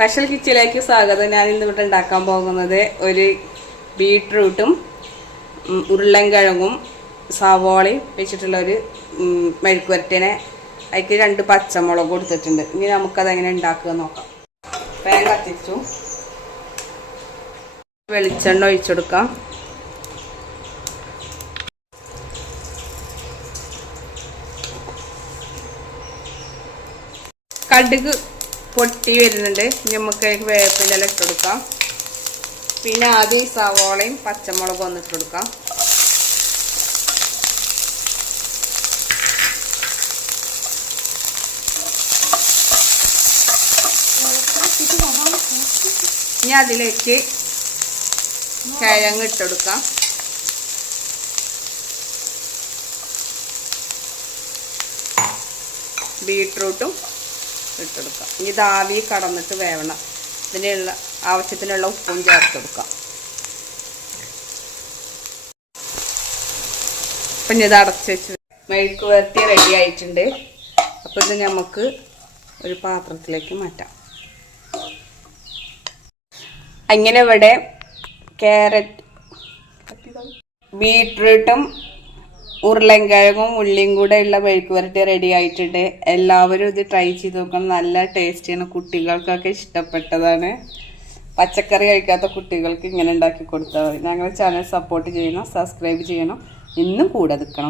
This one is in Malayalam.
സ്പെഷ്യൽ കിച്ചണിലേക്ക് സ്വാഗതം. ഞാൻ ഇന്നിവിടെ ഉണ്ടാക്കാൻ പോകുന്നത് ഒരു ബീട്രൂട്ടും ഉരുളൻകിഴങ്ങും സവോളയും വെച്ചിട്ടുള്ള ഒരു മെഴുക്ക് വരട്ടിനെ. അതിക്ക് 2 പച്ചമുളക് കൊടുത്തിട്ടുണ്ട്. ഇനി നമുക്കതെങ്ങനെ ഉണ്ടാക്കുക നോക്കാം. പാൻ കത്തിച്ചു, വെളിച്ചെണ്ണ ഒഴിച്ചെടുക്കാം. കടുക് പൊട്ടി വരുന്നുണ്ട്. നമുക്ക് വേപ്പില ഇട്ടെടുക്കാം. പിന്നെ ആദ്യം സവോളയും പച്ചമുളകും ഒന്ന് ഇട്ടെടുക്കാം. ഇനി അതിലേക്ക് കിഴങ്ങ് ഇട്ടെടുക്കാം. ബീട്രൂട്ടും ഇട്ടെടുക്കാം. ഇനി ഇത് ആവി കടന്നിട്ട് വേവണം. ഇതിനുള്ള ആവശ്യത്തിനുള്ള ഉപ്പും ചേർത്തെടുക്കാം. അപ്പം ഇനി ഇത് അടച്ച് വെച്ച് മെഴുക്ക് വരട്ടി റെഡി ആയിട്ടുണ്ട്. അപ്പോൾ ഇത് നമുക്ക് ഒരു പാത്രത്തിലേക്ക് മാറ്റാം. അങ്ങനെ ഇവിടെ ക്യാരറ്റ്, ബീട്രൂട്ടും ഉരുളൻകിഴങ്ങും ഉള്ളിയും കൂടെ ഉള്ള മെഴുക്ക് വരട്ടി റെഡി ആയിട്ടുണ്ട്. എല്ലാവരും ഇത് ട്രൈ ചെയ്ത് നോക്കണം. നല്ല ടേസ്റ്റിയാണ്. കുട്ടികൾക്കൊക്കെ ഇഷ്ടപ്പെട്ടതാണ്. പച്ചക്കറി കഴിക്കാത്ത കുട്ടികൾക്ക് ഇങ്ങനെ ഉണ്ടാക്കി കൊടുത്താൽ മതി. ഞങ്ങളുടെ ചാനൽ സപ്പോർട്ട് ചെയ്യണം, സബ്സ്ക്രൈബ് ചെയ്യണം, ഇന്നും കൂടെ നിൽക്കണം.